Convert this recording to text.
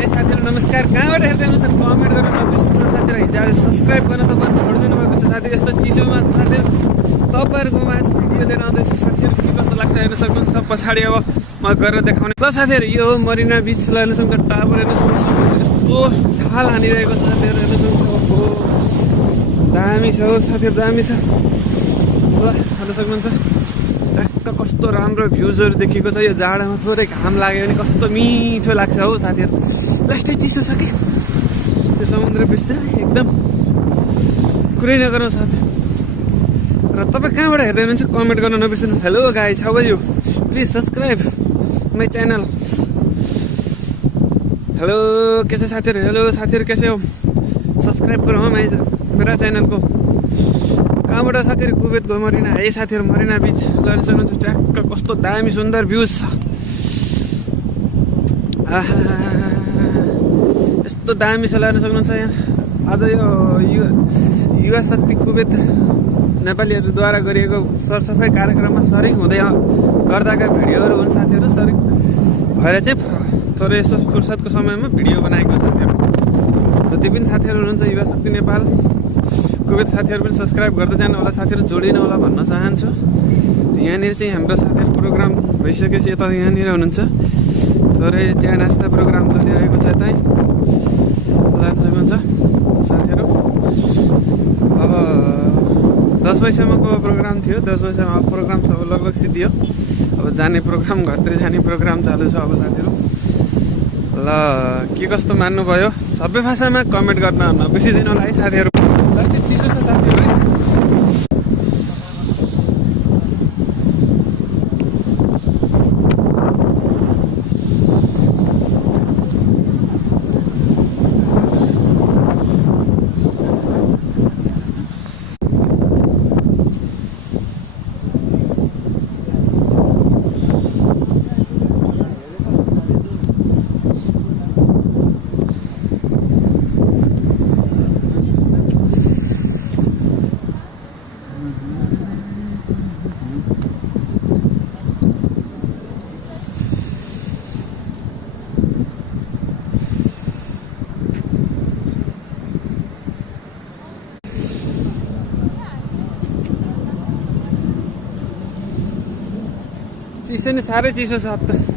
High साथीहरू नमस्कार। कहाँबाट हेर्दै हुनुहुन्छ कमेन्ट गर्न नबिर्सिनु साथीहरू। हिजो सब्सक्राइब गर्न तपाईँ छोडिदिनु भएको छ साथी। यस्तो चिसोमा साथीहरू तपाईँहरूको माझ भिडियो लिएर आउँदैछु साथीहरू। के कस्तो लाग्छ हेर्न सक्नुहुन्छ पछाडि। अब म गरेर देखाउने ल साथीहरू। यो हो मरिना बिच हेर्न सक्नुहुन्छ। टावर हेर्न सक्नुहुन्छ। यस्तो छाल हानिरहेको छ साथीहरू हेर्न सक्नुहुन्छ। हो दामी छ हो साथीहरू, दामी छ ल हेर्न सक्नुहुन्छ। ट्याक्क कस्तो राम्रो भ्युजहरू देखेको छ। यो जाडोमा थोरै घाम लाग्यो भने कस्तो मिठो लाग्छ हो साथीहरू। लास्टै चिसो छ कि त्यो समुद्र बिचतिर एकदम कुरै नगरौँ साथी। र तपाईँ कहाँबाट हेर्दै हुनुहुन्छ कमेन्ट गर्न नबिर्सिनु। Hello guys, how are you, please subscribe my channel. Hello के छ साथीहरू। हेलो साथीहरू कैसे हो, सब्सक्राइब करो हम मेरा च्यानल को। कहाँबाट साथीहरू कुवेतको मरिना है साथीहरू। मरिना बिच लान सक्नुहुन्छ। ट्याक्क कस्तो दामी सुन्दर भ्युज छ। यस्तो दामी छ लान सक्नुहुन्छ यहाँ। आज यो युवा शक्ति कुवेत नेपालीहरूद्वारा गरिएको सरसफाइ कार्यक्रममा सरिक हुँदै गर्दाका भिडियोहरू हुन् साथीहरू। सरिक भएर चाहिँ थोरै यसो फुर्सदको समयमा भिडियो बनाएको साथीहरू। जति पनि साथीहरू हुनुहुन्छ युवा शक्ति नेपाल कुवेत साथीहरू पनि सब्सक्राइब गर्दै जानु होला साथीहरू, जोडिनु होला भन्न चाहन्छु। यहाँनिर चाहिँ हाम्रो साथीहरू प्रोग्राम भइसकेपछि यता यहाँनिर हुनुहुन्छ। थोरै चिया नास्ता प्रोग्राम चलिरहेको छ यतै लान सक्नुहुन्छ साथीहरू। अब 10 बजीसम्मको प्रोग्राम थियो। 10 बजीसम्म प्रोग्राम अब लगभग सिद्धियो। अब जाने प्रोग्राम, घरतिर जाने प्रोग्राम चालु छ अब साथीहरू। ल के कस्तो मान्नुभयो सबै भाषामा कमेन्ट गर्न नबिर्सिदिनु होला है साथीहरू। लास्टै चिसो छ साथीहरू है। चिसो नि साह्रै चिसो छ अब त।